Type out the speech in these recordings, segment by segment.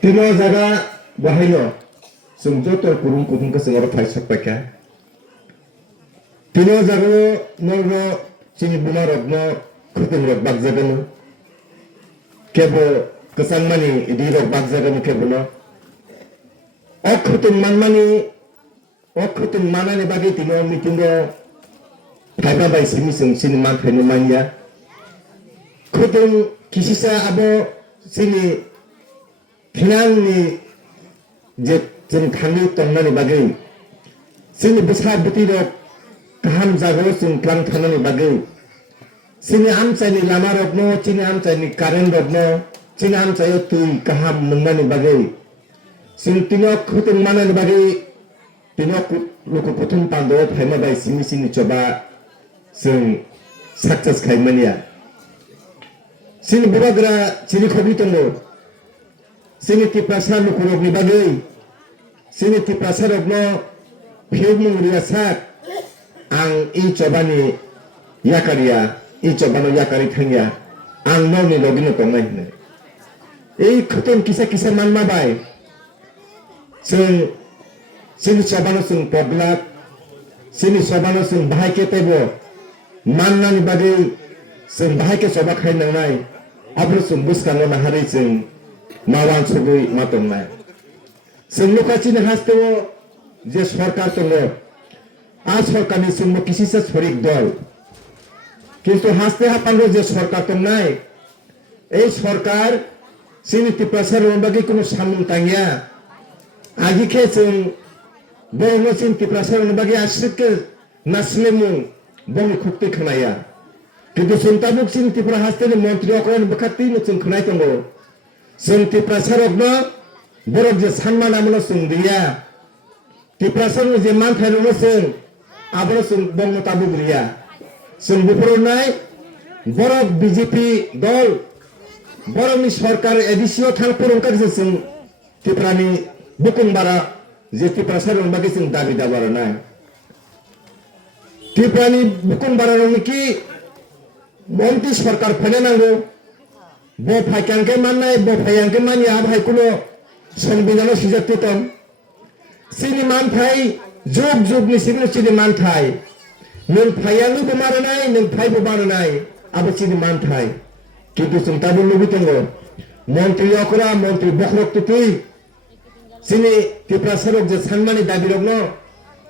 tino jaga bahayno जों jotor kurung kurung ke sengoro paisok paika tino jaga noro sini buma rokno kutung rok bak jaga no kebo kesang mani idi rok bak jaga no kebo no kutung mana ni bagi tino meeting ro paiba bai sini sini man pheno mania kutung kisisa abo sini Pinang ni jet jen kami tongna ni bagai sini besar beti rok kaham jago sing klang thana ni bagai sini am chai ni lama rok no sini am chai ni karen rok no sini am chai tui kaham mengna ni bagai sini tinok khutung mana ni bagai tinok luku kutung pando phema bai sini coba sing success khai mania sini buragra sini khobi tongo sini ti pasar lu kurok ni bagai sini ti pasar no phiu mung ria sak ang I chobani yakaria I chobano yakari thangya ang no ni logino tongai ne ei khutun kisa manma bai sini chobano sing poblak sini chobano sing bahai ke tebo manna ni bagai sing bahai ke choba khai nangnai abru sing buskano na hari sing Mawang sugui matom na. Semua kacina hasto je सरकार तो लो आज सरकार ने semua किसी से फरीक दल किंतु हास्ते हापांडो जे सरकार तो नाय এই सरकार sini tipasar bagi kuno samun tangya agi keseng bongo sin tipasar bagi asyik ke naslemu bongo khukti khanaya কিন্তু suntabuk sin tipra haste ne মন্ত্রী okran bakati no sin khanai tongo जों टिप्रासारकनो बरक जे सानमान आमनो जों गैया टिप्रासारनो जे मान थायनो जों आबनो जों बंग ताबु गैया जों बुफोरनाय बरक बीजेपी दल बरकनि सरकार एडिसियो थाल फोरंकार जों टिप्रानि बुकुंबारा जे टिप्रासारनो बागै जों दाबि दाबारनाय टिप्रानि बुकुंबारानि कि मन्त्रि सरकार फायनांगौ bo phaikan ke manai bo phayang ke mania bhai kuno संविधान सुजाति तम sini man thai jog ni sini man thai nung phayang ni bemaranai nung phai bemaranai abo sini man thai কিন্তু suntabun lubi tengo মন্ত্রী okra মন্ত্রী bokrok tutui sini tiprasarok je sanmani dabirok no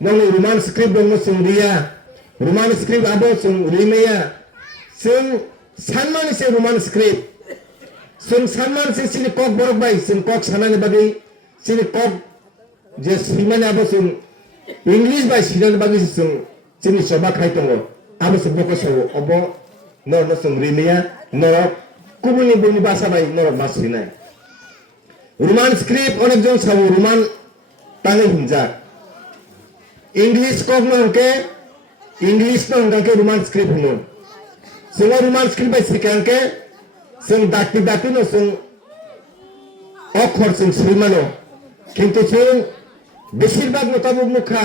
nong roman script dong sung ria roman script abo sung rimeya sung sanmani se roman script sing saman sini kok borok bai sing kok sanani bagi sini kok je simane abo sing english bai sinani bagi sini soba khai tongo abo sing boko so obo no sing rimeya no kubuni buni basa bai no masinai roman script onek jon sawo roman tangi hinja english kok no ke english no ke roman script no sing roman script bai sikan ke जों दाक्ति no जों अक्षर जों सैमानो किन्तु जों बेसिरभाग नताबुक मुखा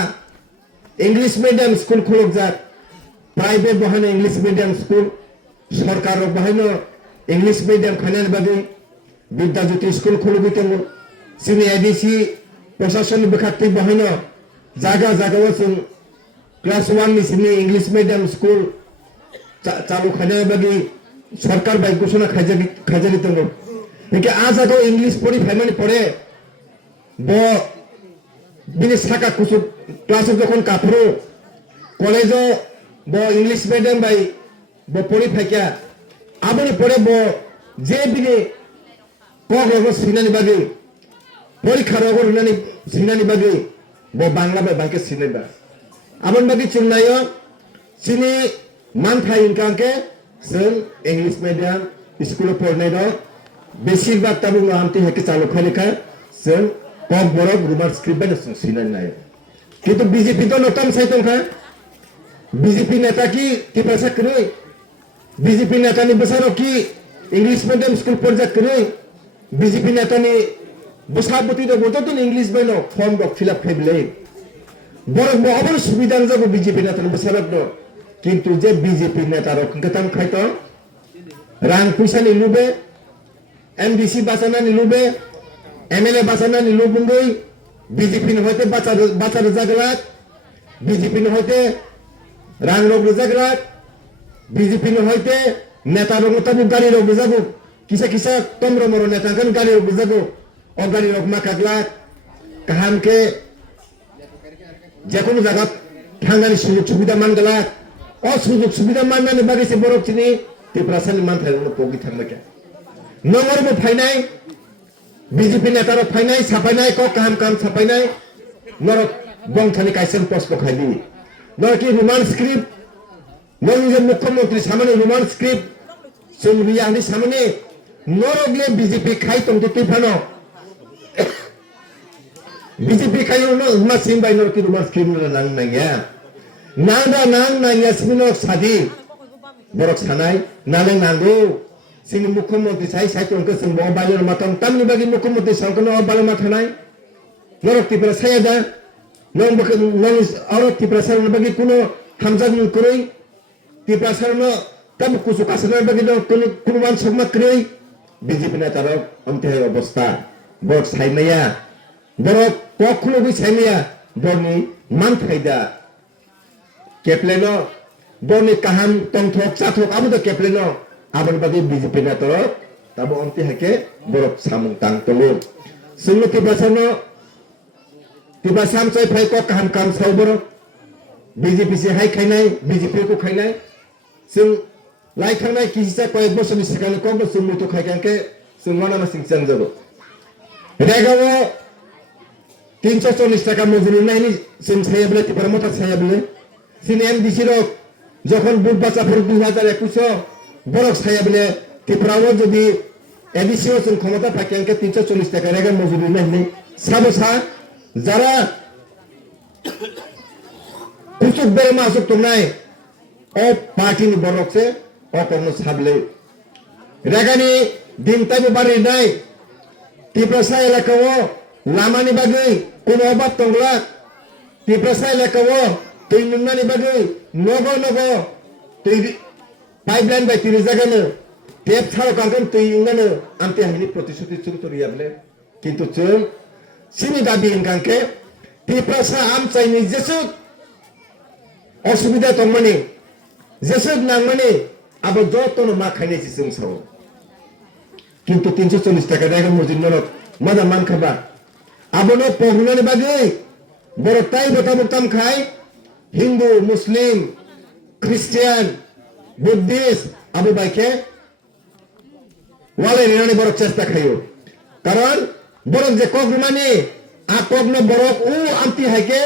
English medium school खुलक जात private बहायनो English medium school सरकार बहायनो English medium खानानि बागै विद्याज्योति स्कूल खुलबि दङ जोंनि एडिसि प्रशासन बखाति बहायनो जागा जों क्लास 1 नि सिनि इंग्लिश मीडियम स्कूल चालू खानानि बागै सरकार बाई घोषणा खाजारि तंगो इनके आज आगो इंग्लिश पढ़ी फैमानि पढ़े बो बिनि साका कुसु क्लास जखन काफरो कॉलेज बो इंग्लिश मीडियम बाई बो पढ़ी फैक्या आबनि पढ़े बो जे बिनि पगो सिनानि बागै परीक्षा रगो रुनानि सिनानि बागै बो बांला बाई बांके सिनाइबा आबन बागै चिन्नायो सिनि मानथाय इनकांके जों इंग्लिश मीडियम स्कूल पढ़ने दो बेसिरभाग ताबुक आमति हेके चालू खालिखा जों कक बरक रुमाल स्क्रिप्ट बाय सिनाय नाय किन्तु बीजेपी तो नतम साइतन खा बीजेपी नेता की टिप्रासा करै बीजेपी नेता नि बसारो की इंग्लिश मीडियम स्कूल पढ़जा करै बीजेपी नेता नि बसाबती दो बोतो तो इंग्लिश बायनो फॉर्म दो फिलअप खाइबले बरक बो अबर सुबिदा जागो बीजेपी नेता नि बसारक दो किन्तु जे बीजेपी नेता रक कतम खाइतो रां पैसा नि लुबे एमडीसी बासाना नि लुबे MLA basanani lubungui BJP ni hoite baca rejaglat BJP ni hoite rang rok rejaglat BJP ni hoite neta rok tabu gari rok rejagu kisa tomro moro neta kan gari rok rejagu o gari rok makaglat kaham ke যেকোনো জায়গা থাঙ্গানি সুযোগ সুবিধা মান গেলা অসুযোগ সুবিধা মাননানি বাগিছে বরক চিনি ত্রিপুরাসানি মান থাইলো পগি থাকমাকে নমরবো ফাইনাই BJP নেতার ফাইনাই সাফাইনাই ক কাম সাফাইনাই নরক বংথানি কাইসেন পোস্ট খাইদি নরকি রোমান স্ক্রিপ্ট নরকে মুখ্যমন্ত্রী সামনে রোমান স্ক্রিপ্ট সুমরিয়ানি সামনে নরগলে বিজেপি খাই তংতে তুইফানো BJP kayo no masim bay nor kilo mas kilo nang nangya simino sadi borok sanai nanang nango sing mukhomontri sai tongke sing bo balir matam tamni bagi mukhomontri sangkono balo mathanai norok tipra sayada nong arok tipra sarno bagi kuno hamzag kuroi tipra sarno tab kusu kasana bagi no kuno wan sogma kroi BJP na tarok amte obostha borok sainaya borok কখনো বই সাইমিয়া বর্নি মান ফাইদা কেপলেনো বর্নি কাহাম তংথক চাথক আবুদা কেপলেনো আবার বাকি BJP না তরফ তাবো অন্তি হাকে বরক সামুং তাং তলু সুন্নো তিবাসানো তিবাসাম চাই ফাই ক কাহাম কাম সাউ বরক বিজেপি সে হাই খাইনাই বিজেপি কো খাইনাই সুং লাই খাইনাই কিসা কয়েক বছর সিকালে কম সুন্নো তো খাইকানকে সুং মানা সিংচাং যাবো রেগাও 340 টাকা মজুরি নাইনি সিম ছায়া বলে তিপার মোটা ছায়া বলে সিন এমডিসি রক যখন বুট বাচ্চা ফুল 2021 বরক ছায়া বলে তিপারাও যদি এডিসিও সিন ক্ষমতা থাকে অঙ্কে 340 টাকা রেগা মজুরি নাইনি সাবসা যারা কুচুক বের মাসুক তোমনাই ও পার্টি নি বরক সে ও কোন সাবলে রেগানি দিন তাইবো বাড়ি নাই তিপাসা এলাকাও লামানি বাগৈ কোন অভাব তংলা তিপ্রাসা এলাকাও তুই নুনানি বাগৈ নগ তুই পাইপলাইন বাই তিরি জাগানো টেপ ছাড়ো কাঙ্কন তুই ইংনানো আমতে হাইনি প্রতিশ্রুতি চুরি তরিয়া বলে কিন্তু চুন সিনি দাবি ইনকাঙ্কে তিপ্রাসা আম চাইনি যেসু অসুবিধা তংমানি যেসু নাংমানি আবার যতন মা খাইনেছি जों সাও কিন্তু 340 টাকা দেখা মজুরি নরক মাদা মান খাবা abono pohnani bagi borotai botam khai Hindu Muslim Christian Buddhist abu baike wale rinani borok chesta khayo karon borok je kogrumani a kogno borok u amti haike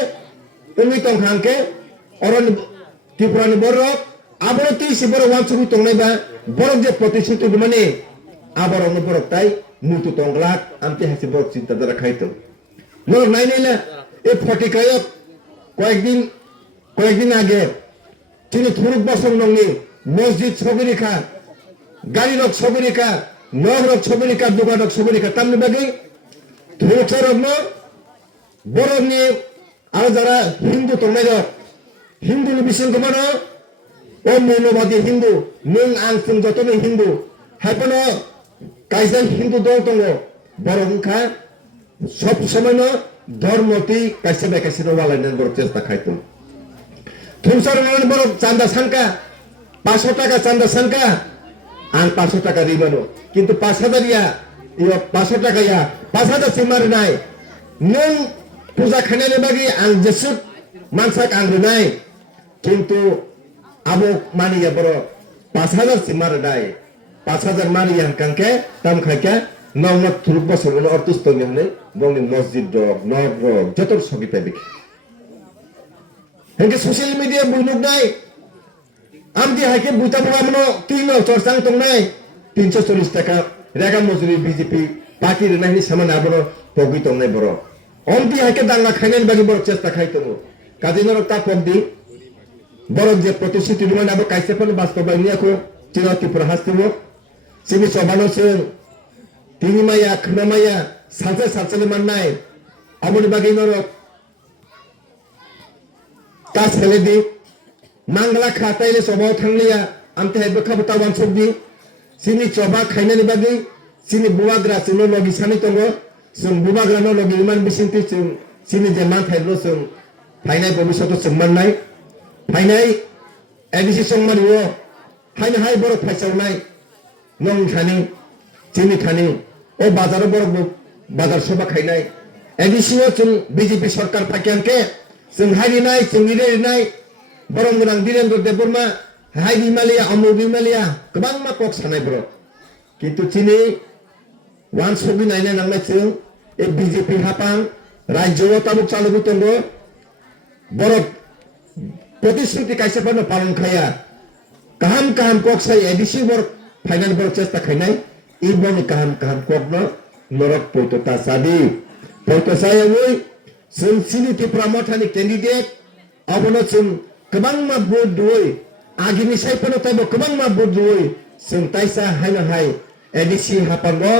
umi tong khangke oron tiprani borok abono ti si borok wan sugu tong ba borok je protishuti dumani abono borok tai mutu tonglak amti hasi borok cinta dara khaito no Naina এই ফটিকায়ক কয়েকদিন আগে তিনি থুরুক বসং নংনি মসজিদ ছবিরিখা গাড়ি rock ছবিরিখা নগ rock ছবিরিখা দোকান rock ছবিরিখা তামনি বাকি থুরুক সরক ন বরনি আর যারা হিন্দু তংনাই রক হিন্দু বিসং কমানো ও মৌলবাদী হিন্দু নং আং সিং যতনি হিন্দু হাইপনো কাইসান হিন্দু দল তঙ্গ বরংখা সব সময় না ধর্মতি কাছে বেকাছে ওয়ালাইনের বড় চেষ্টা খাইতো থুমসার মানে বড় চান্দা সানকা 500 টাকা চান্দা সানকা আর 500 টাকা দিবানো কিন্তু 5000 ইয়া 500 টাকা ইয়া 5000 সিমার নাই নং পূজা খানালে বাগি আং যেসু মানসাক আং নাই কিন্তু আবো মানিয়া বড় 5000 সিমার নাই 5000 মানিয়া কাঙ্কে তাম খাইকা নমত থুরুক বছর হলো অর্থস্থ নিয়ে বংনি মসজিদ রক নগ রক যত সবই পাবে হেঁকে সোশ্যাল মিডিয়া বুঝলুক নাই আমদি হাইকে বুঝতে পারবো তিন চর্চাং তং নাই 340 টাকা রেগা মজুরি বিজেপি পার্টির নাইনি সামান আবরো পগি তং নাই বড় অমদি হাইকে দাঙ্গা খাইনানি বাকি বড় চেষ্টা খাইতো কাজী নরক তা পগদি বড় যে প্রতিশ্রুতি মানে আবার কাইসে ফেলে বাস্তবায়ন নিয়ে চিরা ত্রিপুরা হাসতেব সিমি সবানো সিং তিনি মাইয়া খানা মাইয়া সালসে মাননাই আমনি বাকি নরক তা ছেলে দি মাংলা খাতাইলে সবাও থাকলিয়া আমতে হাইবে খাবতা ওয়ানসব দি সিনি চবা খাইনানি বাকি সিনি বুয়াগ্রা সিনি লগি সানি তঙ্গ जों बुबाग्रानो लगे इमान बिसिंति जों सिनि जे मानथाइल' जों फाइनाय भबिष्यत जों माननाय फाइनाय एडिसि संमारियो हायनो हाय बर' फाइसावनाय नं थानि जोंनि थानि ओ बाजार बर' बाजार सभा खायनाय एडिसिओ जों बीजेपी सरकार फाइखानके जों हारिनाय जों इरेनाय बर' गोनां धीरेन्द्र देबबर्मा हाय बिमालिया अमुक बिमालिया गोबां मा कक सानाय बर' किन्तु दिनै वान छबि नायनाय नांनाय जों ए बीजेपी हापां राज्योआव ताबुक चालुबो दङ बर' प्रतिश्रुति कायसेफोरनो पालन खाया गाहाम गाहाम कक साय एडिसि बर फाइनाल बर चेष्टा खायनाय इबनि गाहाम गाहाम ककनो नरक पयतता सादि पयतसायावै जों सिनि त्रिपुरा मथानि केन्डिडेट अबनो जों गोबां मा भोट दुय आगिनि सायफोरनो ताबो गोबां मा भोट दुय जों ताइसा हायनो हाय एडिसि हापांगो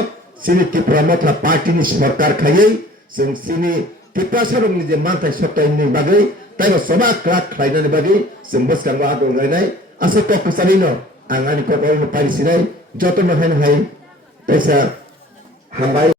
सिनि त्रिपुरा मथा पार्टीनि सरकार खायै जों सिनि त्रिपुरा सरकनि जे मानथाय सप्ताहनि बागै ताइबो सबा क्लाक खायनायनि बागै जों बसकांगो आदर गायनाय आसे ककसारिनो आं आंनि ककआवनो पारिसिनाय जतन हायनो हाय ताइसा हामबाय।